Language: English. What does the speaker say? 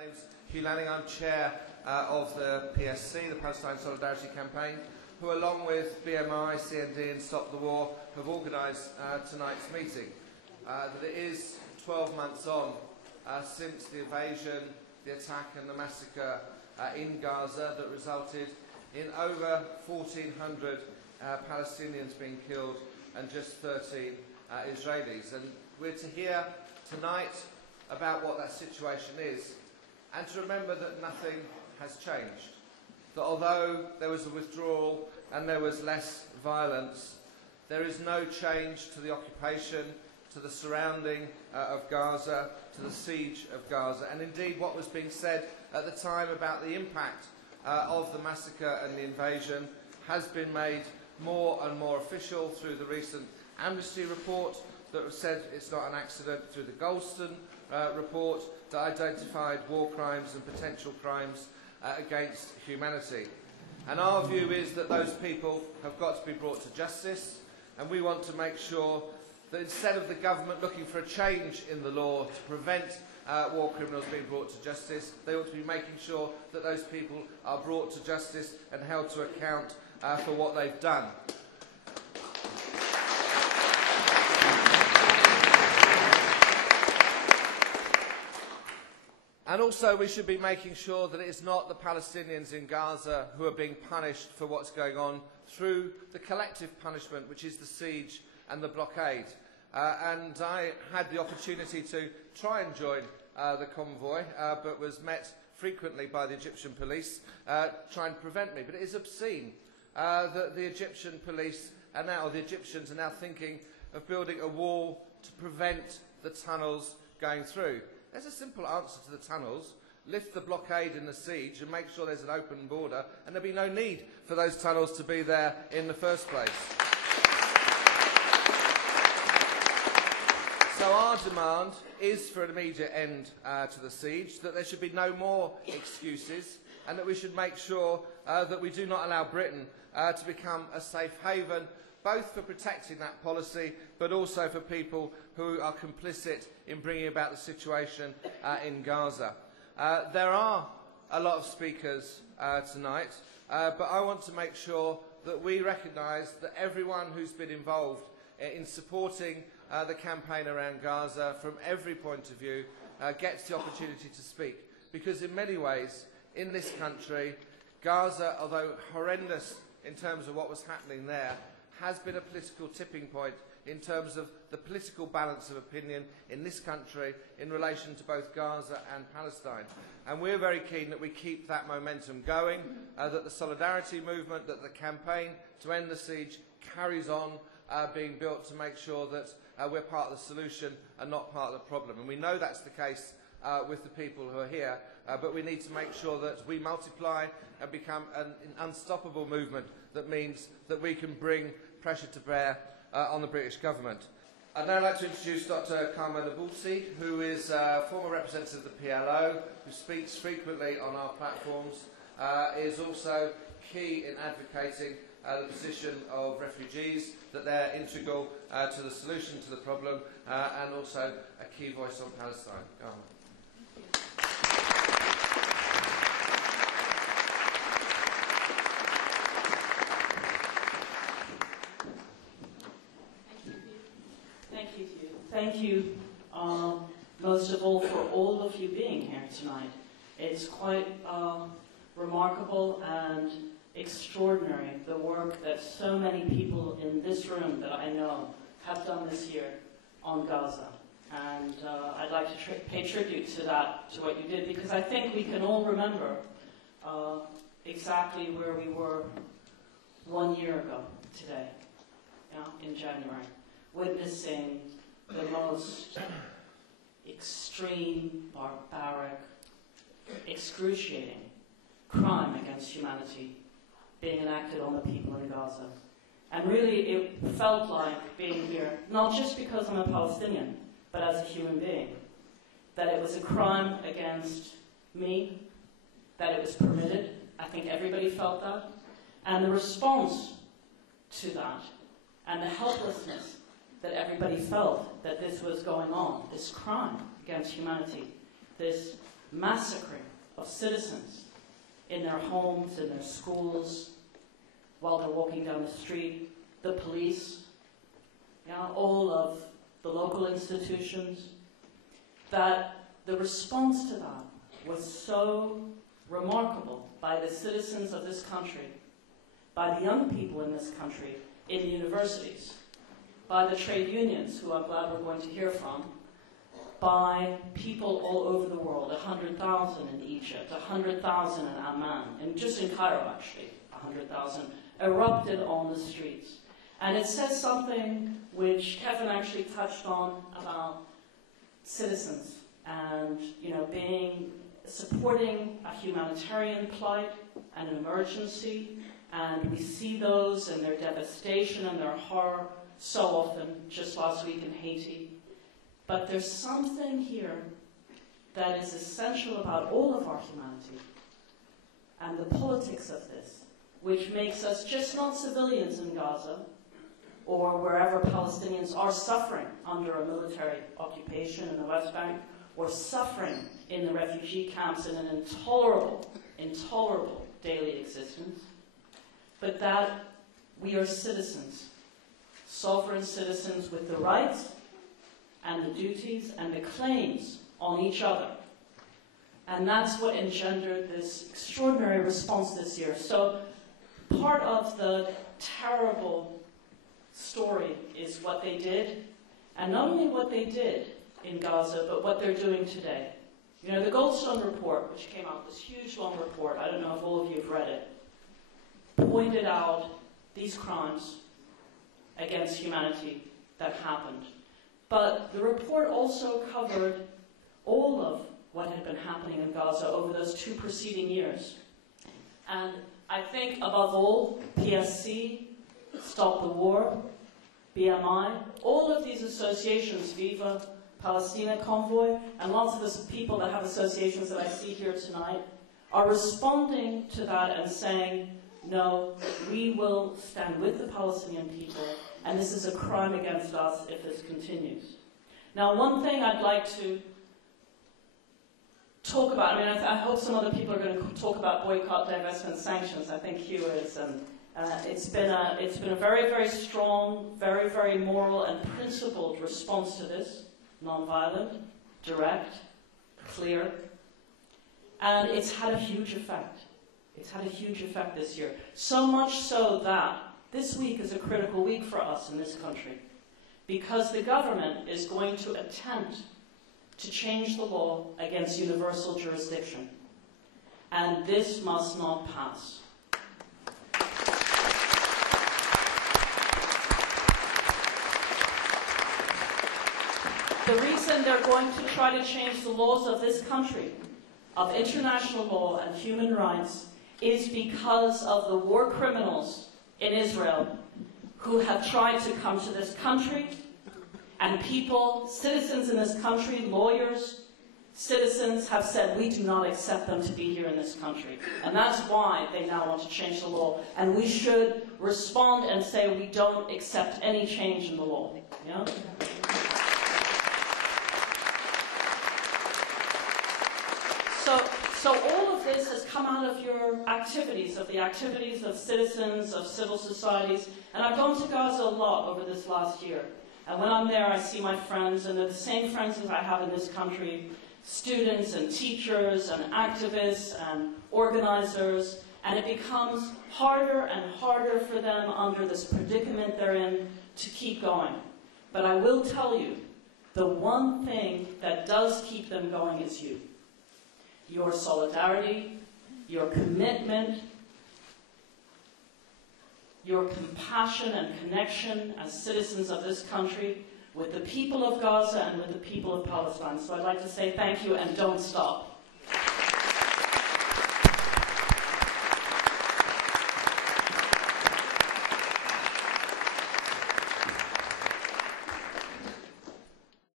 My name's Hugh Lanning. I'm chair of the PSC, the Palestine Solidarity Campaign, who along with BMI, CND and Stop the War have organised tonight's meeting. That it is 12 months on since the invasion, the attack and the massacre in Gaza that resulted in over 1,400 Palestinians being killed and just 13 Israelis. And we're to hear tonight about what that situation is, and to remember that nothing has changed. That although there was a withdrawal and there was less violence, there is no change to the occupation, to the surrounding of Gaza, to the siege of Gaza, and indeed what was being said at the time about the impact of the massacre and the invasion has been made more and more official through the recent Amnesty report that said it's not an accident, through the Goldstone report that identified war crimes and potential crimes against humanity. And our view is that those people have got to be brought to justice, and we want to make sure that instead of the government looking for a change in the law to prevent war criminals being brought to justice, they ought to be making sure that those people are brought to justice and held to account for what they've done. And also we should be making sure that it is not the Palestinians in Gaza who are being punished for what's going on through the collective punishment, which is the siege and the blockade. And I had the opportunity to try and join the convoy, but was met frequently by the Egyptian police trying to prevent me. But it is obscene that the Egyptian police are now, or the Egyptians are now thinking of building a wall to prevent the tunnels going through. There's a simple answer to the tunnels. Lift the blockade and the siege and make sure there's an open border, and there'll be no need for those tunnels to be there in the first place. So our demand is for an immediate end to the siege, that there should be no more excuses, and that we should make sure that we do not allow Britain to become a safe haven, both for protecting that policy, but also for people who are complicit in bringing about the situation in Gaza. There are a lot of speakers tonight, but I want to make sure that we recognise that everyone who's been involved in supporting the campaign around Gaza from every point of view gets the opportunity to speak. Because in many ways, in this country, Gaza, although horrendous in terms of what was happening there, has been a political tipping point in terms of the political balance of opinion in this country in relation to both Gaza and Palestine. And we're very keen that we keep that momentum going, that the solidarity movement, that the campaign to end the siege carries on being built to make sure that we're part of the solution and not part of the problem. And we know that's the case with the people who are here, but we need to make sure that we multiply and become an unstoppable movement that means that we can bring pressure to bear on the British government. I'd now like to introduce Dr. Conway, who is a former representative of the PLO, who speaks frequently on our platforms, is also key in advocating the position of refugees, that they're integral to the solution to the problem, and also a key voice on Palestine. Go on. Thank you, most of all, for all of you being here tonight. It's quite remarkable and extraordinary, the work that so many people in this room that I know have done this year on Gaza. And I'd like to pay tribute to that, to what you did, because I think we can all remember exactly where we were 1 year ago today, in January, witnessing the most extreme, barbaric, excruciating crime against humanity being enacted on the people in Gaza. And really it felt like being here, not just because I'm a Palestinian, but as a human being, that it was a crime against me, that it was permitted. I think everybody felt that. And the response to that, and the helplessness that everybody felt that this was going on, this crime against humanity, this massacring of citizens in their homes, in their schools, while they're walking down the street, the police, all of the local institutions, that the response to that was so remarkable by the citizens of this country, by the young people in this country, in the universities, by the trade unions, who I'm glad we're going to hear from, by people all over the world, 100,000 in Egypt, 100,000 in Amman, and just in Cairo actually, 100,000, erupted on the streets. And it says something which Kevin actually touched on about citizens and, supporting a humanitarian plight and an emergency, and we see those and their devastation and their horror so often, just last week in Haiti. But there's something here that is essential about all of our humanity and the politics of this, which makes us just not civilians in Gaza or wherever Palestinians are suffering under a military occupation in the West Bank, or suffering in the refugee camps in an intolerable daily existence, but that we are citizens, sovereign citizens with the rights and the duties and the claims on each other. And that's what engendered this extraordinary response this year. So part of the terrible story is what they did, and not only what they did in Gaza, but what they're doing today. The Goldstone report, which came out, this huge long report, I don't know if all of you have read it, pointed out these crimes against humanity that happened. But the report also covered all of what had been happening in Gaza over those 2 preceding years. And I think, above all, PSC, Stop the War, BMI, all of these associations, Viva, Palestine, Conway, and lots of the people that have associations that I see here tonight, are responding to that and saying, no, we will stand with the Palestinian people, and this is a crime against us if this continues. Now, one thing I'd like to talk about, I hope some other people are going to talk about boycott, divestment, sanctions. I think Hugh is, and it's been a very, very strong, very, very moral and principled response to this, non-violent, direct, clear, and it's had a huge effect. It's had a huge effect this year. So much so that this week is a critical week for us in this country, because the government is going to attempt to change the law against universal jurisdiction. And this must not pass. The reason they're going to try to change the laws of this country, of international law and human rights, is because of the war criminals in Israel who have tried to come to this country, and people, citizens in this country, lawyers, citizens have said, we do not accept them to be here in this country. And that's why they now want to change the law. And we should respond and say we don't accept any change in the law. Yeah? So all of this has come out of your activities, of the activities of citizens, of civil societies. And I've gone to Gaza a lot over this last year. And when I'm there, I see my friends, and they're the same friends as I have in this country, students and teachers and activists and organizers. And it becomes harder and harder for them under this predicament they're in to keep going. But I will tell you, the one thing that does keep them going is you. Your solidarity, your commitment, your compassion and connection as citizens of this country with the people of Gaza and with the people of Palestine. So I'd like to say thank you, and don't stop.